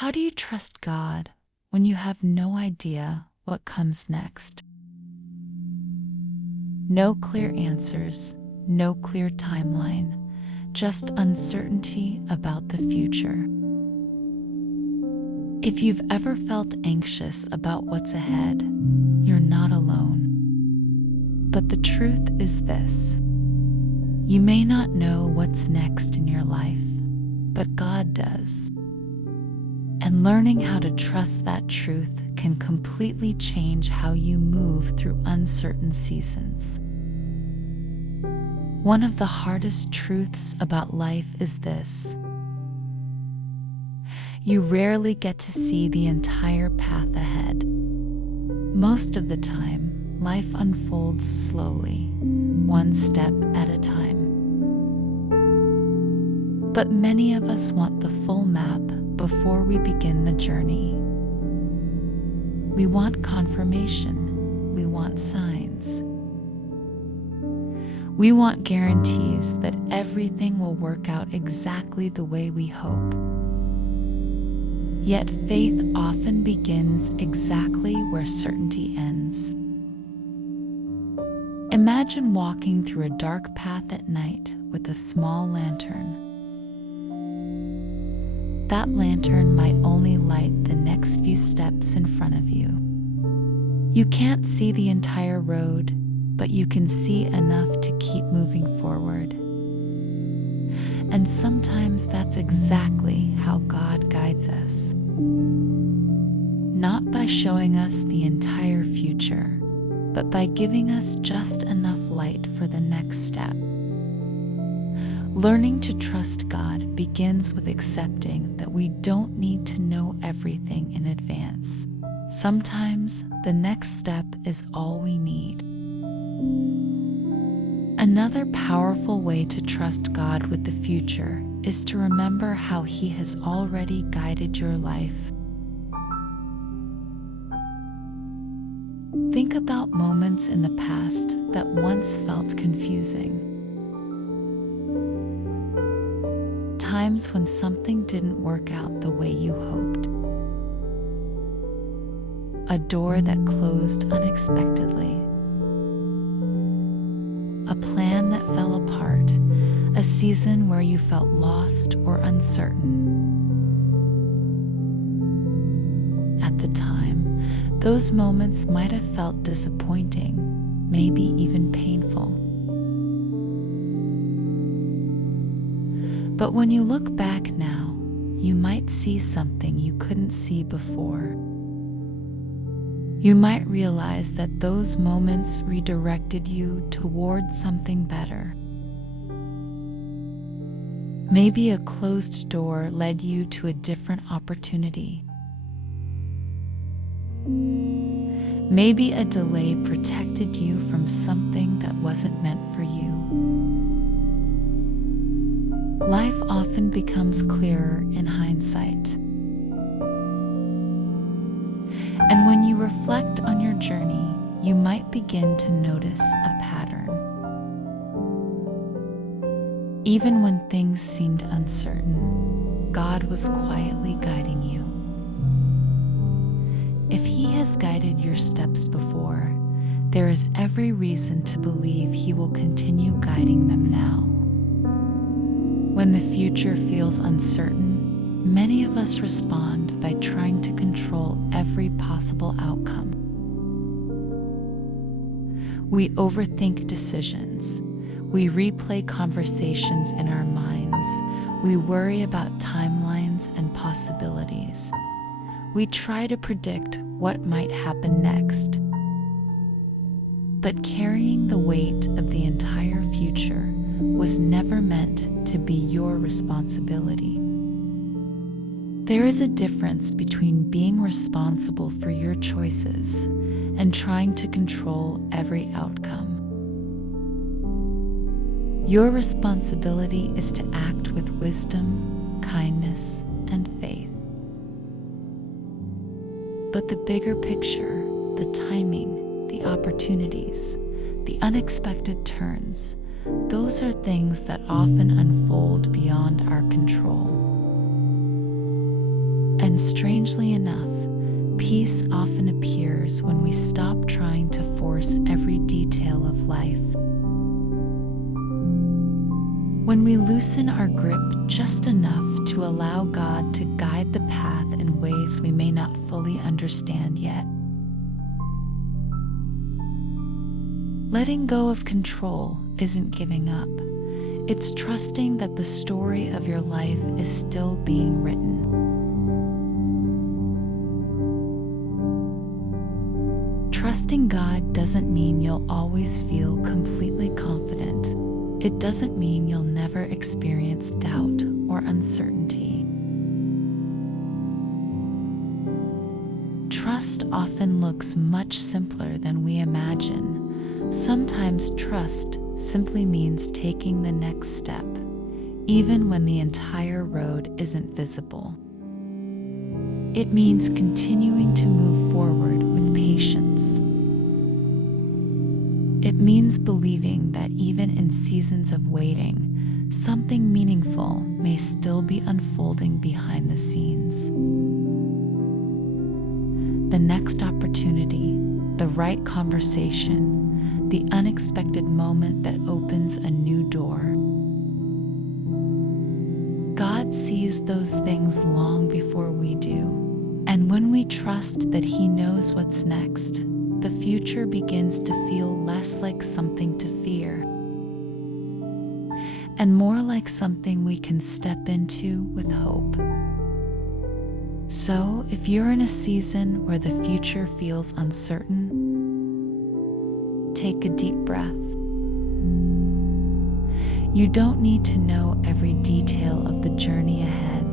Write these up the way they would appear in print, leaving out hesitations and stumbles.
How do you trust God when you have no idea what comes next? No clear answers, no clear timeline, just uncertainty about the future. If you've ever felt anxious about what's ahead, you're not alone. But the truth is this: you may not know what's next in your life, but God does. And learning how to trust that truth can completely change how you move through uncertain seasons. One of the hardest truths about life is this: you rarely get to see the entire path ahead. Most of the time, life unfolds slowly, one step at a time. But many of us want the full map before we begin the journey. We want confirmation. We want signs. We want guarantees that everything will work out exactly the way we hope. Yet faith often begins exactly where certainty ends. Imagine walking through a dark path at night with a small lantern. That lantern might only light the next few steps in front of you. You can't see the entire road, but you can see enough to keep moving forward. And sometimes that's exactly how God guides us. Not by showing us the entire future, but by giving us just enough light for the next step. Learning to trust God begins with accepting that we don't need to know everything in advance. Sometimes the next step is all we need. Another powerful way to trust God with the future is to remember how He has already guided your life. Think about moments in the past that once felt confusing. Times when something didn't work out the way you hoped. A door that closed unexpectedly. A plan that fell apart. A season where you felt lost or uncertain. At the time, those moments might have felt disappointing, maybe even painful. But when you look back now, you might see something you couldn't see before. You might realize that those moments redirected you toward something better. Maybe a closed door led you to a different opportunity. Maybe a delay protected you from something that wasn't meant for you. Life often becomes clearer in hindsight. And when you reflect on your journey, you might begin to notice a pattern. Even when things seemed uncertain, God was quietly guiding you. If He has guided your steps before, there is every reason to believe He will continue guiding them now. When the future feels uncertain, many of us respond by trying to control every possible outcome. We overthink decisions. We replay conversations in our minds. We worry about timelines and possibilities. We try to predict what might happen next. But carrying the weight of the entire future was never meant to be your responsibility. There is a difference between being responsible for your choices and trying to control every outcome. Your responsibility is to act with wisdom, kindness, and faith. But the bigger picture, the timing, the opportunities, the unexpected turns, those are things that often unfold beyond our control. And strangely enough, peace often appears when we stop trying to force every detail of life. When we loosen our grip just enough to allow God to guide the path in ways we may not fully understand yet. Letting go of control isn't giving up. It's trusting that the story of your life is still being written. Trusting God doesn't mean you'll always feel completely confident. It doesn't mean you'll never experience doubt or uncertainty. Trust often looks much simpler than we imagine. Sometimes trust simply means taking the next step, even when the entire road isn't visible. It means continuing to move forward with patience. It means believing that even in seasons of waiting, something meaningful may still be unfolding behind the scenes. The next opportunity, the right conversation, the unexpected moment that opens a new door. God sees those things long before we do. And when we trust that He knows what's next, the future begins to feel less like something to fear and more like something we can step into with hope. So, if you're in a season where the future feels uncertain, take a deep breath. You don't need to know every detail of the journey ahead.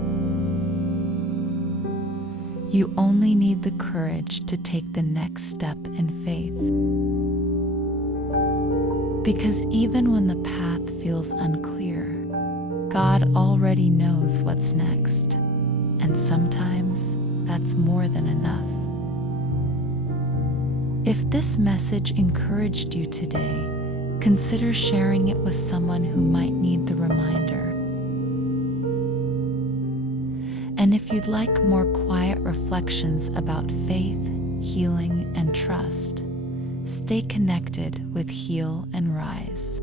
You only need the courage to take the next step in faith. Because even when the path feels unclear, God already knows what's next. And sometimes that's more than enough. If this message encouraged you today, consider sharing it with someone who might need the reminder. And if you'd like more quiet reflections about faith, healing, and trust, stay connected with Heal and Rise.